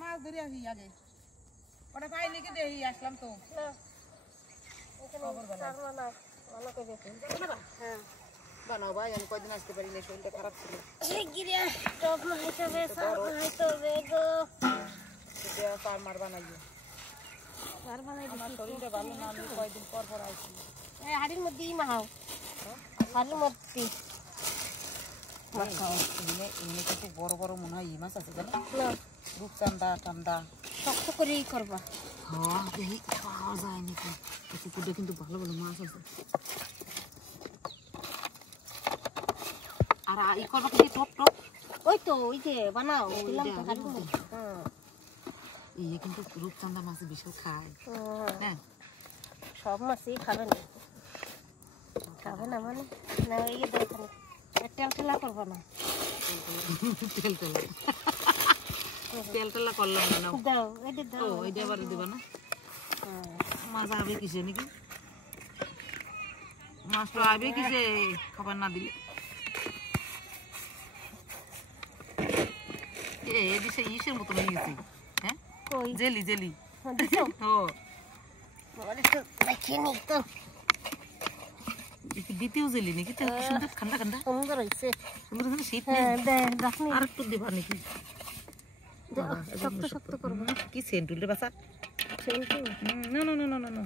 মাছ ধরে আসি আগে ওটা পাইনি কি দেখি আসলাম তো বানাও ভাই আমি কয়দিন আসতে পারি না শরীরটা খারাপ ছিল মার বানাইও আমার শরীরটা ভালো না আমি কয়দিন পর পর আসছি হাড়ির মধ্যেই মাহাও হাড়ির মধ্যে এমনি কিন্তু বড় বড় মনে হয় ই মাছ আছে জানো রূপচান্দা টান্দা শক্ত করেই করবা হ্যাঁ দেখি খাওয়া যায় নাকি পুকুরটা কিন্তু ভালো ভালো মাছ আছে আর ই করবো কি টপ টপ ওই তো ওই যে বানাও দিলাম তো হাড়ির মধ্যে এই কিন্তু রূপচান্দা মাছ বিশাল খায় হ্যাঁ সব মাছই খাবে না মানে না এই দেখো তেল টেলা করবো না তেল টেলা করলাম না দাও এটা দাও ও এইটা আবার দিবা না মাছ আবে কিসে নাকি মাছটা আবে কিসে খাবার না দিলে এ দিছে ইসের মতো হয়ে গেছে হ্যাঁ কই জেলি জেলি দিছো ও বলে তো দেখিনি তো দ্বিতীয় জেলি নাকি তো সুন্দর ঠান্ডা ঠান্ডা সুন্দর হইছে সুন্দর সুন্দর শীত দেখনি আর একটু দিবা নাকি শক্ত শক্ত করবো কি সেন্টুলে বাসা সেন্টু না না না না না না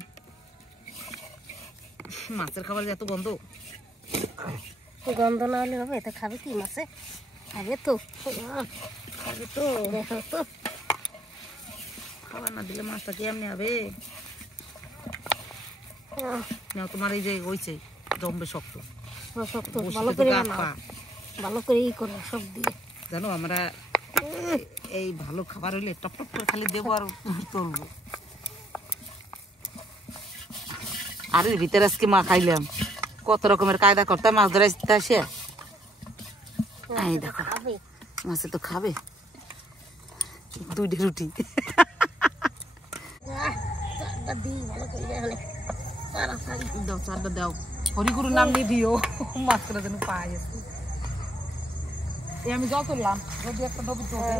মাছের খাবার এত গন্ধ গন্ধ না হলে হবে এটা খাবে কি মাছে খাবে তো দেখো তো খাবার না দিলে মাছটা কেমনি হবে না তোমার এই যে হইছে জম্বে শক্ত শক্ত ভালো করে ভালো করে ই করো সব দিয়ে জানো আমরা এই ভালো খাবার হইলে টপ টপ করে খালি দেবো আর তুলবো আর এর ভিতরে আজকে মা খাইলাম কত রকমের কায়দা করতাম মাছ ধরে আসে এই দেখো মাছে তো খাবে দুইটা রুটি দাও চারটা দাও হরিগুরুর নাম নিয়ে দিও মাছ করে যেন পাই আমি জল তুললাম যদি একটা ডবি চোখে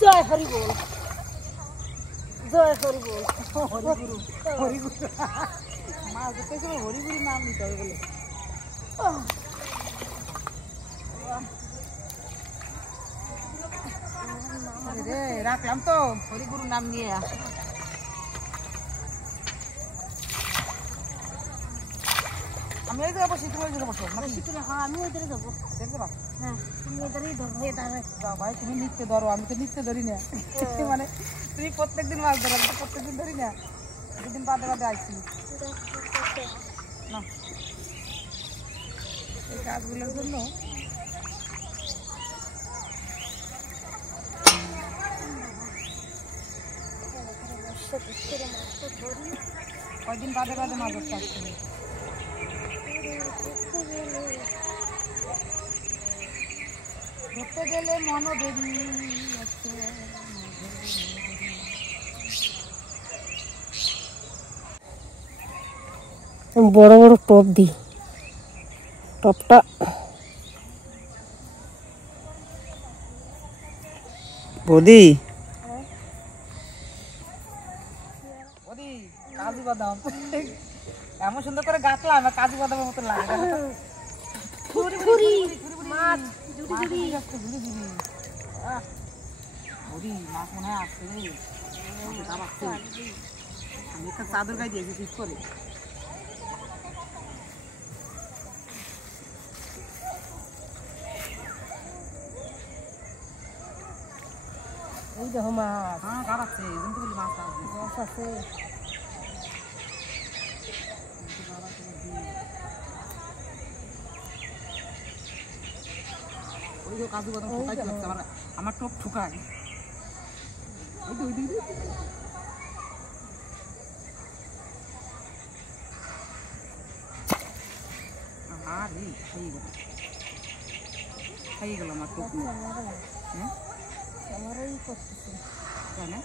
জয় হরি বল জয় হরি বল হরিগুরু হরিগুরু মাছ ধরতে গেলে হরিগুরুর নাম নিতে হবে বলে রে রাখলাম তো হরিগুরুর নাম নিয়ে আমি এই জায়গায় বসি তুমি ওই জায়গায় বসো হ্যাঁ আমি ওইধারে যাবো দেখবে হ্যাঁ তুমি এধারেই ধরো এধারে যাও ভাই তুমি নিত্যে ধরো আমি তো নিত্যে ধরি না মানে তুমি প্রত্যেকদিন মাছ ধরো আমি তো প্রত্যেকদিন ধরি না দুদিন বাদে বাদে আসছি না এই কাজগুলোর জন্য কয়দিন বাদে বাদে মাছ ধরতে আসছি ধরতে গেলে মনও দেরি আছে বড় বড় টপ দি টপটা বৌদি বৌদি কাজু বাদাম এমন সুন্দর করে গাছলাম কাজু বাদামের মতো লাগে মাছ মনে হয় আসছে আমি একটা চাদর গায়ে দিয়েছি ঠিক করে এই দেখো মাছ হ্যাঁ গাড়াচ্ছে কিন্তু বলি মাছ মাছ আছে ওই যে কাজু বাদাম ঠুকাইতে লাগছে আমার টোপ ঠুকায় খাইয়ে গেল আমার টুকু। হ্যাঁ আমারই করতেছে তাই না?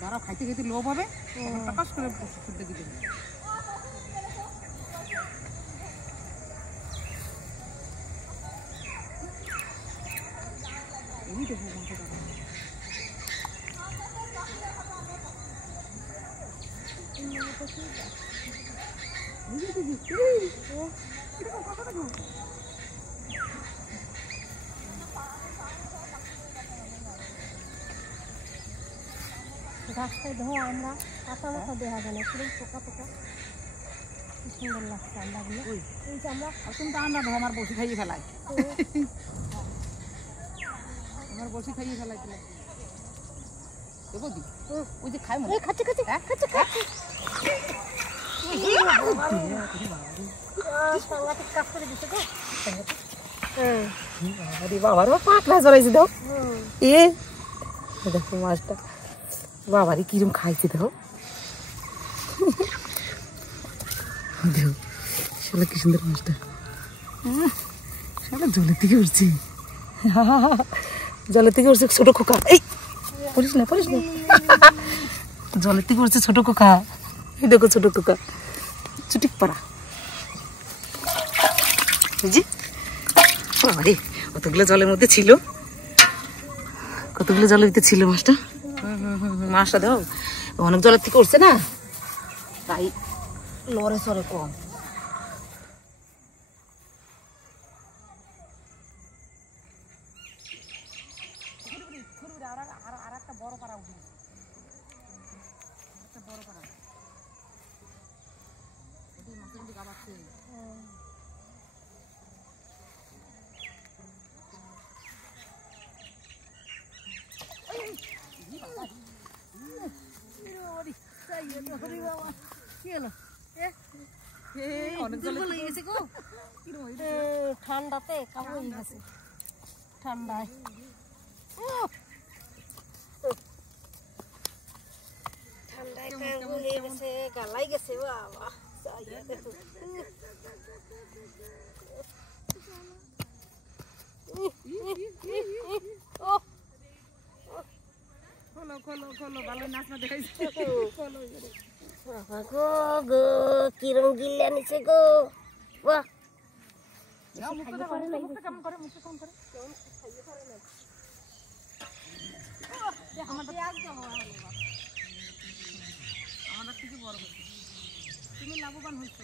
দাঁড়াও, খাইতে খাইতে লোভ হবে, টাকাস করে ফুটতে দিতে হবে। এই দেখো মাংস দাঁড়াও। গাছটায় ধোয়া আমরা পাতা মাথা দেখা যায় না, পুরো পোকা পোকা, কি সুন্দর লাগছে আন্ডাগুলো। এই যে আমরা তুমি তো আন্ডা ধো, আমার বসি খাইয়ে ফেলাই, আমার বসি খাইয়ে ফেলাই। দেবো দি ওই যে খাই মনে খাচ্ছে খাচ্ছে খাচ্ছে খাচ্ছে সাংঘাতিক কাজ করে দিচ্ছে তো। বাবারও পাতলা জড়াইছে দাও। এ দেখো মাছটা বাবারই কিরম খাইছে দাও। শালা কি সুন্দর মাছটা, শালা জলের থেকে উঠছে, জলের থেকে উঠছে ছোট খোকা। এই পড়িস না পড়িস না, জলের থেকে উঠছে ছোট খোকা। এই দেখো ছোট খোকা, চুটিক পাড়া। বুঝি বাবারে কতগুলো জলের মধ্যে ছিল, কতগুলো জলের ভিতরে ছিল মাছটা। মাছটা দাও, অনেক জলের থেকে উঠছে না, তাই লড়ে চড়ে কম। আর একটা বড় পাড়া উঠে, একটা বড় পাড়া মাছের মধ্যে গাবাচ্ছে। ঠান্ডাতে কাবু হয়ে গেছে, ঠান্ডায় ঠান্ডায় কাবু হয়ে গেছে, গালাই গেছে বাবা। কিরম গিল্লা নিচে গো, বাহ আমার থেকে বড় হচ্ছে, তুমি লাভবান হইছো।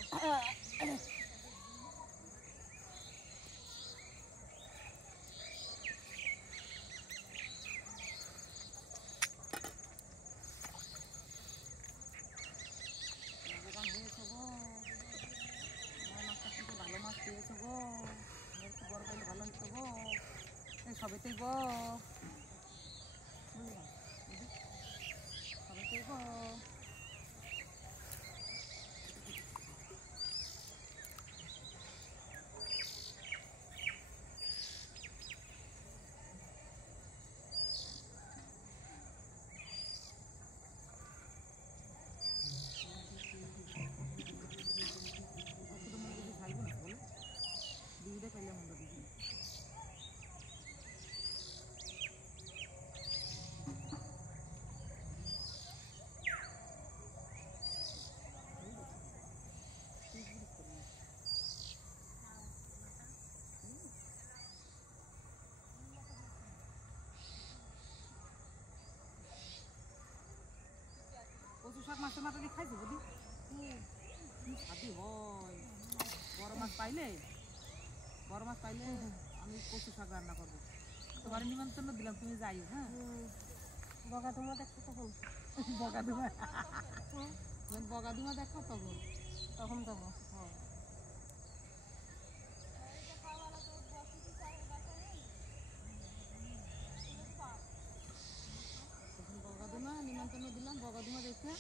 ভালো মাছ পেয়েছো গো, একটু বড় করলে ভালো হতো গো, সবেতেই গো সবেতেই গো। কচু শাক মাছের মাথা দিয়ে খাইছো বুঝি, কি স্বাদই হয়। বড় মাছ পাইলে আমি কচু শাক রান্না করবো, তোমার নিমন্ত্রণ দিলাম, তুমি যাইও। হ্যাঁ বগাদুমা দেখো তখন, বগাদুমা বগাদুমা দেখো তখন যাবো। বগাদুমা নিমন্ত্রণ দিলাম, বগাদুমা দেখে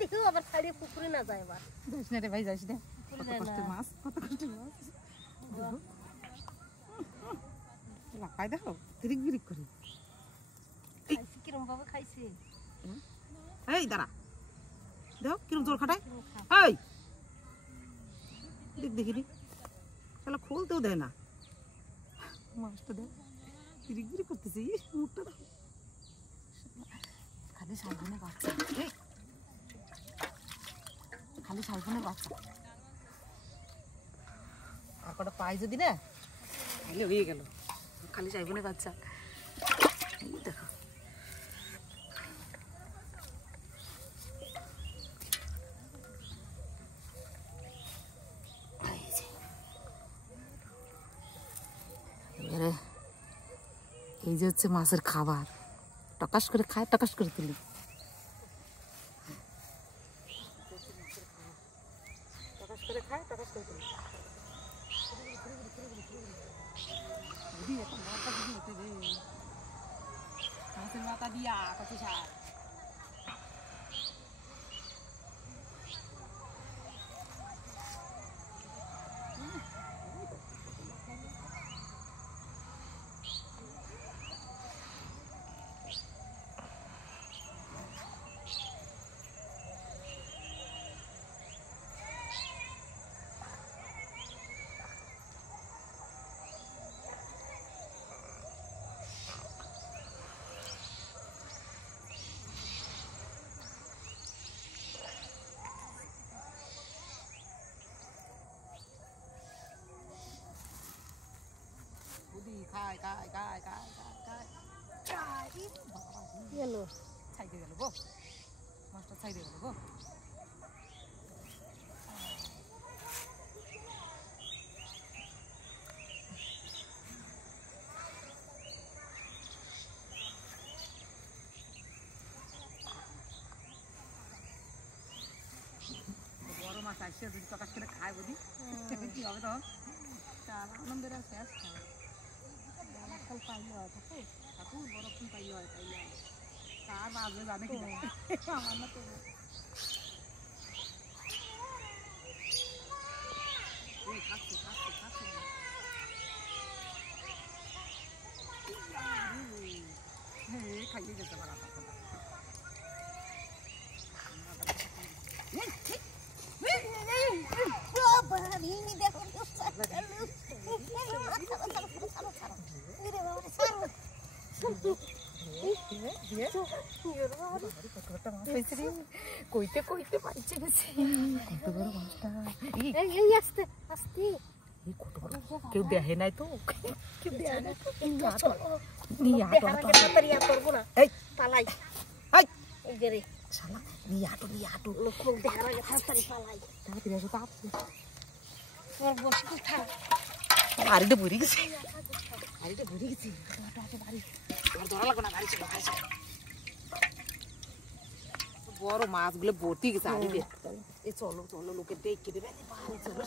দেখো আবার ছাড়িয়ে পুকুরে না যায় এবার যাইস না রে ভাই যাইস না কত কষ্টের মাছ লাফাই দেখো তিরিক বিরিক করে খাইছে কিরম ভাবে খাইছে এই দাঁড়া দেখো কিরম জোর খাটায় এই দেখ দেখিনি শালা খুলতেও দেয় না মাছটা দেখ তিরিক বিরিক করতেছে মুখটা দেখো খালি শালবনের বাচ্চা খালি শালবনের বাচ্চা আর কটা পাই যদি না তাহলে হয়ে গেল খালি শালবনের বাচ্চা দেখো এই যে হচ্ছে মাছের খাবার টকাশ করে খায় টকাশ করে তুলি টকাশ করে খায় টকাশ করে তুলি মাছের মাথা দিয়া কত সার খায় খায় খায় খায় খায় খায় গেল ছাইতে গেল গো মাছটা ছাইতে গেল গো বড় মাছ আসছে যদি প্রকাশ করে খায় বুঝি কি হবে তখন তার আনন্দের শেষ পাইলে হয় ঠাকুর বরফ পাইলে হয় তার বাজবে জানে কি আমার না তো খাইয়ে গেছে আমার কইতে কইতে পাইছে গেছে কত বড় মাছটা এই আস্তে আস্তে কত বড় কেউ দেখে নাই তো কেউ দেখে নাই করবো না পালাই এই যে রে শালা নিয়ে হাঁটো লোক দেখার আগে তাড়াতাড়ি পালাই তাড়াতাড়ি আসো তাড়াতাড়ি তোর বসে কোথা বাড়িতে ভরে গেছে বাড়ি আর ধরা লাগবে না বাড়ি চলো বড় মাছগুলো ভর্তি গেছে আড়িতে চলো লোকের দেখে দেবে চলো